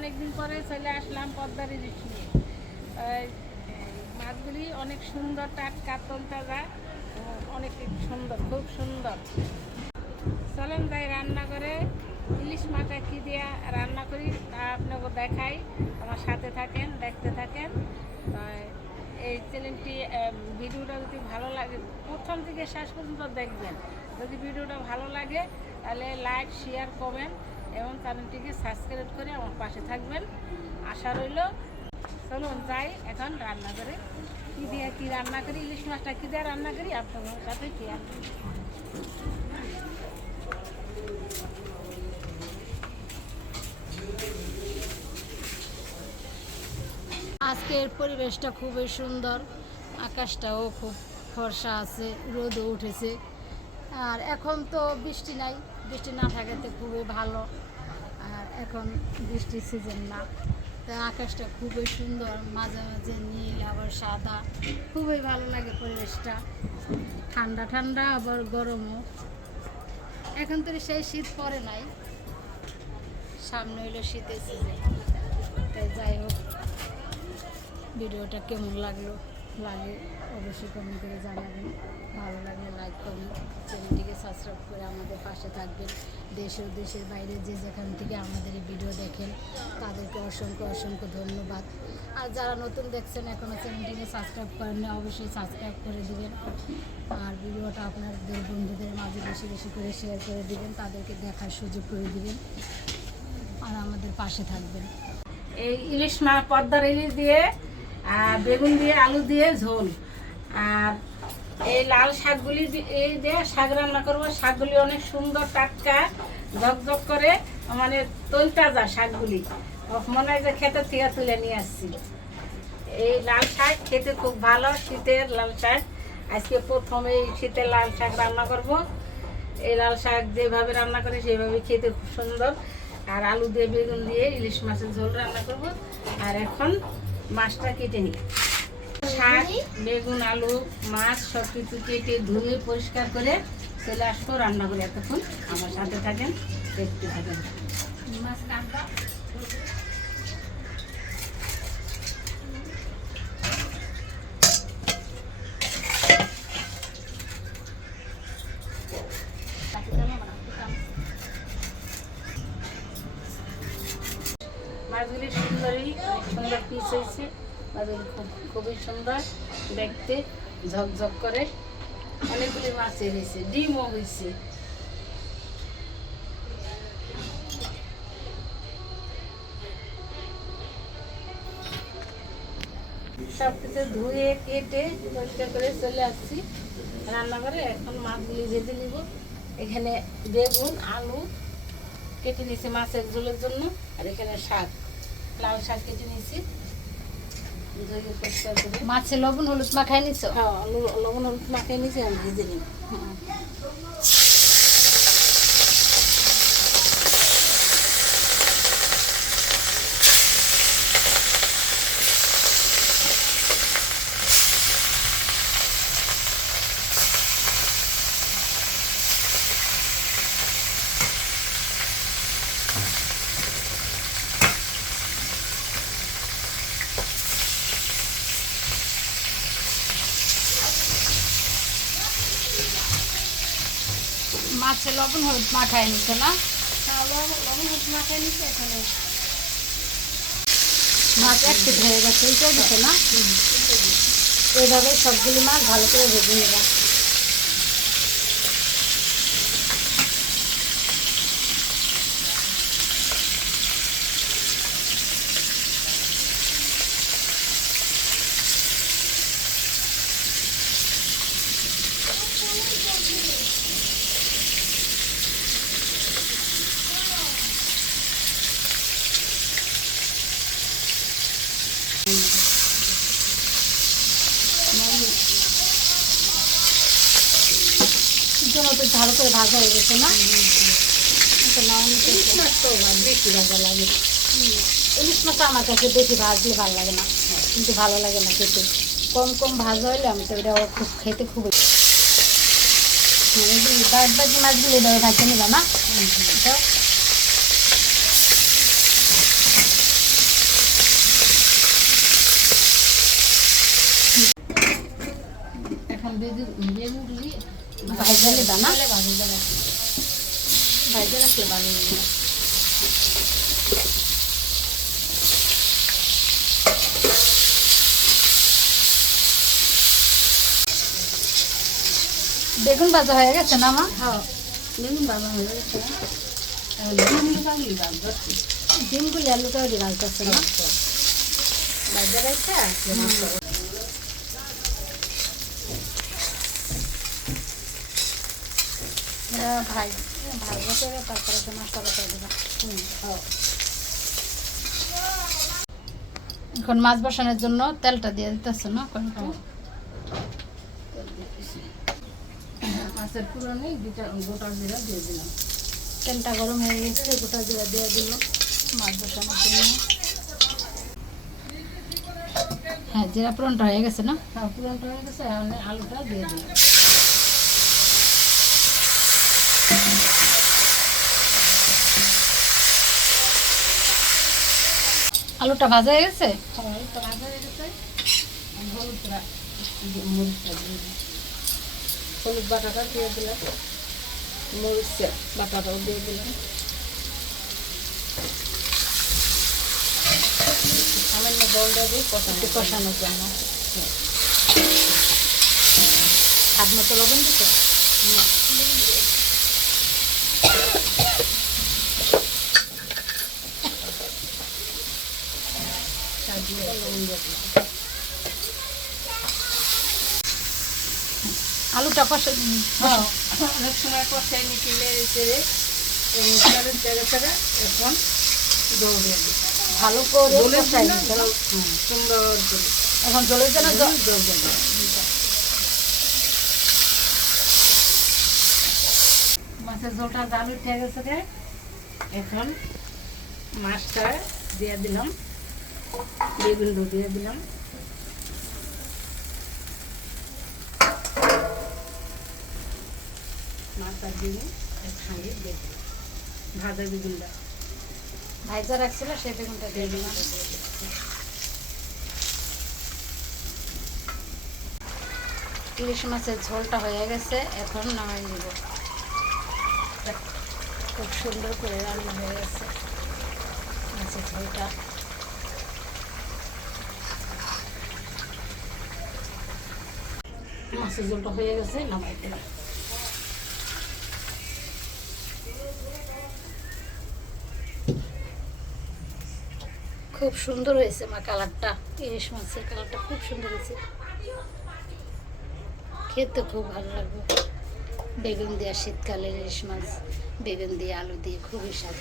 অনেকদিন পরে চলে আসলাম পদ্মার ইলিশ নিয়ে। মাছগুলি অনেক সুন্দর টাটকা তাজা অনেক সুন্দর, খুব সুন্দর। চলেন যাই রান্না করে ইলিশ মাছটা কী দিয়ে রান্না করি তা আপনাকে দেখাই। আমার সাথে থাকেন, দেখতে থাকেন। এই চ্যানেলটি ভিডিওটা যদি ভালো লাগে, প্রথম থেকে শেষ পর্যন্ত দেখবেন। যদি ভিডিওটা ভালো লাগে, তাহলে লাইক শেয়ার কমেন্ট এবং চ্যানেলটিকে সাবস্ক্রাইব করে আমার পাশে থাকবেন। আশা রইল, চলুন যাই এখন রান্না করে। কী দিয়ে কী রান্না করি, ইলিশ মাছটা কী দিয়ে রান্না করি, আপনাদের সাথে কী করি। আজকের পরিবেশটা খুবই সুন্দর, আকাশটাও খুব ফর্সা আছে, রোদও উঠেছে। আর এখন তো বৃষ্টি নাই, বৃষ্টি না থাকাতে খুবই ভালো। আর এখন বৃষ্টির সিজন না। তো আকাশটা খুবই সুন্দর মাঝে মাঝে নীল, আবার সাদা। খুবই ভালো লাগে পরিবেশটা। ঠান্ডা ঠান্ডা, আবার গরমও। এখন তো সেই শীত পড়ে নাই। সামনে হইল শীতের সিজন তাই যাই হোক, ভিডিওটা কেমন লাগল? লাগে, অবশ্যই কমেন্ট করে জানাবেন। ভালো লাগলে লাইক করুন চ্যানেলটিকে সাবস্ক্রাইব করে আমাদের পাশে থাকবেন। দেশ ও দেশের বাইরে যে যেখান থেকে আমাদের এই ভিডিও দেখেন, তাদেরকে অসংখ্য অসংখ্য ধন্যবাদ। আর যারা নতুন দেখছেন এখনও চ্যানেলটিকে সাবস্ক্রাইব করেননি, অবশ্যই সাবস্ক্রাইব করে দিবেন। আর ভিডিওটা আপনাদের বন্ধুদের মাঝে বেশি বেশি করে শেয়ার করে দিবেন, তাদেরকে দেখার সুযোগ করে দিবেন। আর আমাদের পাশে থাকবেন। এই ইলিশ মাছ পদ্মার ইলিশ দিয়ে আর বেগুন দিয়ে, আলু দিয়ে ঝোল। আর এই লাল শাকগুলি এই দিয়ে শাক রান্না করব, শাকগুলি অনেক সুন্দর টাটকা ঝকঝক করে মানে তৈতাজা শাকগুলি। মনে হয় যে খেতে থেকে তুলে নিয়ে আসছি। এই লাল শাক খেতে খুব ভালো, শীতের লাল শাক। আজকে প্রথমে শীতের লাল শাক রান্না করব। এই লাল শাক যেভাবে রান্না করে সেইভাবে খেতে খুব সুন্দর। আর আলু দিয়ে, বেগুন দিয়ে, ইলিশ মাছের ঝোল রান্না করব। আর এখন মাছটা কেটে নিই। শাক, বেগুন, আলু, মাছ সব কিছু কেটে ধুয়ে পরিষ্কার করে চলে আসব রান্না করে এতক্ষণ আমার সাথে থাকেন, দেখতে থাকেন। মাছ কাটবা মাছগুলি সুন্দরই সুন্দর পিস হয়েছে। মাছগুলি খুবই সুন্দর দেখতে, ঝকঝক করে। অনেকগুলি মাছে হয়েছে ডিমও হয়েছে। সব কিছু ধুয়ে, কেটে পরিষ্কার করে চলে আসছি। রান্না করে এখন মাছগুলি ভেজে নিব। এখানে বেগুন, আলু কেটে নিয়েছি মাছের ঝোলের জন্য, আর এখানে শাক। লাল শাক কেটে নিয়েছি। মাছে লবণ হলুদ মাখাই নিছো? হ্যাঁ লবণ হলুদ মাখাই নিছি আমি ভেজে নিই। মাছে লবণ হলুদ মাখাই নিচ্ছে না? হ্যাঁ লবণ হলুদ মাখিয়ে নিচ্ছে এখানে। মাছ এক হয়ে গেছে এইটাই দিচ্ছে না? এইভাবে সবগুলি মাছ ভালো করে ভেজে নেবা। জন্য তো ভালো করে ভাজা হয়ে গেছে না? আচ্ছা, ইলিশ মাছ তো বেশি ভাজা লাগে। ইলিশ মাছ আমার কাছে বেশি ভাজলে ভালো লাগে না কিন্তু ভালো লাগে না খেতে। কম কম ভাজা হলে আমি তো এটা খুব খেতে খুবই হ্যাঁ, বাদ বাকি মাছগুলো এভাবে ভাজতে নিলাম না? তো এখন বেগুন বেগুনগুলি ভাজলে দানা? ভাজা যাবে ভাজা রাখলে ভালো বেগুন ভাজা হয়ে গেছে না মা? হ্যাঁ বেগুন ভাজা হয়ে গেছে। ডিমগুলি আলু তৈরি ভাজতেছে না? ভাজা রাখছে ভাই। করে তারপরে দেবা এখন মাছ বসানোর জন্য তেলটা দিয়ে দিতেছে না? কয়েকটা মাছের পুরনে গোটা জিরা দিয়ে দিলাম। তেলটা গরম হয়ে গেছে গোটা জিরা দিয়ে দিল মাছ বসানোর জন্য। হ্যাঁ জিরা পুরনটা হয়ে গেছে না? হ্যাঁ পুরনটা হয়ে গেছে আলুটা দিয়ে দিলাম। আলুটা ভাজা হয়ে গেছে? হ্যাঁ তো ভাজা হয়ে গেছে হলুদটা হলুদ বাটাটা দিয়ে দিলাম। মরিচ বাটাটাও দিয়ে দিলাম। সামান্য জলটা দিয়ে কষানো একটু কষানোর জন্য স্বাদ মতো লবণ দিতে লবণ দিয়ে দিলাম আলুটা কষা হ্যাঁ অনেক সময় কষাই নিচে চেড়ে এখন দিই। ভালো করে সুন্দর করে। এখন জলের জন্য। মাছের ঝোলটা জাল উঠে গেছে এখন মাছটা দিয়ে দিলাম। বেগুন দিয়ে দিলাম। দিয়ে দিলাম ভাজা বেগুনটা। ভাইজা রাখছিল বেগুনটা দিয়ে দিলাম। ইলিশ মাছের ঝোলটা হয়ে গেছে, এখন নামাই নিব। খুব সুন্দর করে রান্না হয়ে গেছে মাছের ঝোলটা। মাছের ঝোলটা হয়ে গেছে নামাই খুব সুন্দর হয়েছে মা কালারটা ইলিশ মাছের কালারটা খুব সুন্দর হয়েছে খেতে খুব ভালো লাগবে বেগুন দেওয়া শীতকালে ইলিশ মাছ বেগুন দিয়ে আলু দিয়ে খুবই স্বাদ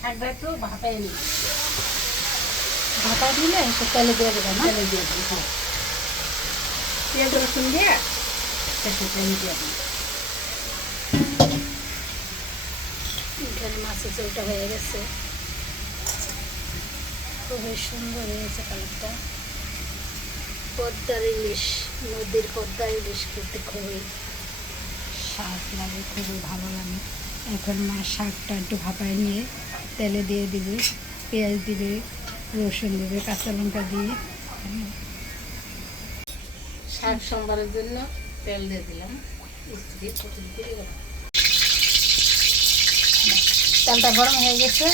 শাকটা একটু ভাপাই নিই ভাপা দিলে সে তেলে দিয়ে দেবে না? তেলে দিয়ে দিই হ্যাঁ। পেঁয়াজ রসুন দিয়ে তেল দিয়ে দিই এখানে মাছের ঝোলটা হয়ে গেছে। খুবই সুন্দর হয়েছে কালারটা। পদ্মার ইলিশ নদীর পদ্মার ইলিশ খেতে খুবই স্বাদ লাগে খুবই ভালো লাগে। এখন মা শাকটা একটু ভাপায় নিয়ে তেলে দিয়ে দিবে পেঁয়াজ দিবে রসুন দিবে কাঁচা লঙ্কা দিয়ে। শাক সম্বারের জন্য তেল দিয়ে দিলাম। তেলটা গরম হয়ে গেছে।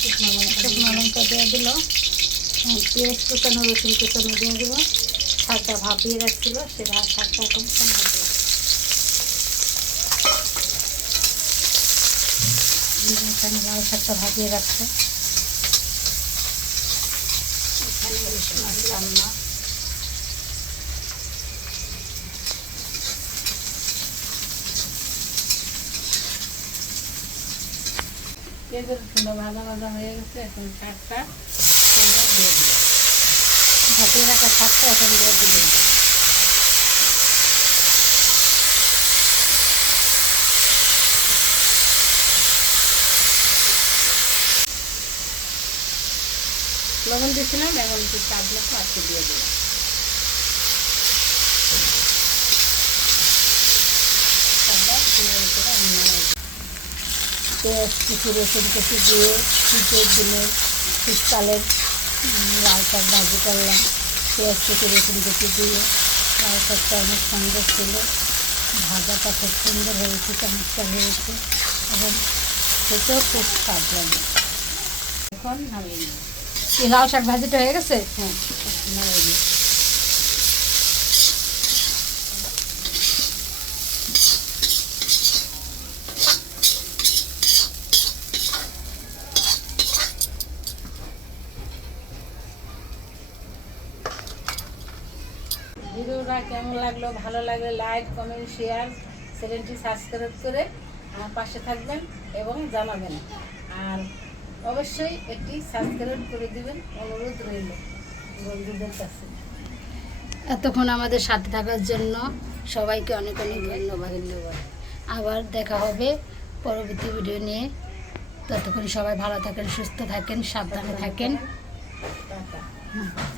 শুকনো লঙ্কা দিয়ে দিল। পেঁয়াজ কুচানো রসুন কুচানো দিয়ে দিব শাকটা ভাপিয়ে রাখছিল সে ভাত শাকটা এখন সুন্দর দিয়ে দিল। এখানে লাল শাকটা ভাপিয়ে রাখছে। এখানে ইলিশ রান্না পেঁয়াজ রসুনটা ভাজা ভাজা হয়ে গেছে, এখন শাকটা দিলাম ভাপিয়ে রাখা শাকটা এখন দিয়ে দিল লবণ দিয়েছিলাম, এখন একটু মতো আজকে দিয়ে দিলাম। পেঁয়াজ, কিছু রসুন কিছু দিয়ে শীতের দিনে শীতকালের লাল শাক ভাজি করলাম। পেঁয়াজ, কিছু রসুন কিছু দিয়ে লাল শাকটা অনেক সুন্দর ছিল। ভাজাটা খুব সুন্দর হয়েছে, চমৎকার হয়েছে। এবং খেতেও খুব স্বাদ লাগে। এখন নামিয়ে লাল শাক ভাজিটা হয়ে গেছে? হ্যাঁ। ভিডিওটা কেমন লাগল? ভালো লাগলে লাইক কমেন্ট শেয়ার চ্যানেলটি সাবস্ক্রাইব করে আমার পাশে থাকবেন এবং জানাবেন। আর অবশ্যই একটি সাবস্ক্রাইব করে দিবেন অনুরোধ রইল বন্ধুদের কাছে। এতক্ষণ আমাদের সাথে থাকার জন্য সবাইকে অনেক অনেক ধন্যবাদ ধন্যবাদ। আবার দেখা হবে পরবর্তী ভিডিও নিয়ে। ততক্ষণ সবাই ভালো থাকেন সুস্থ থাকেন সাবধানে থাকেন। টাটা। হুম।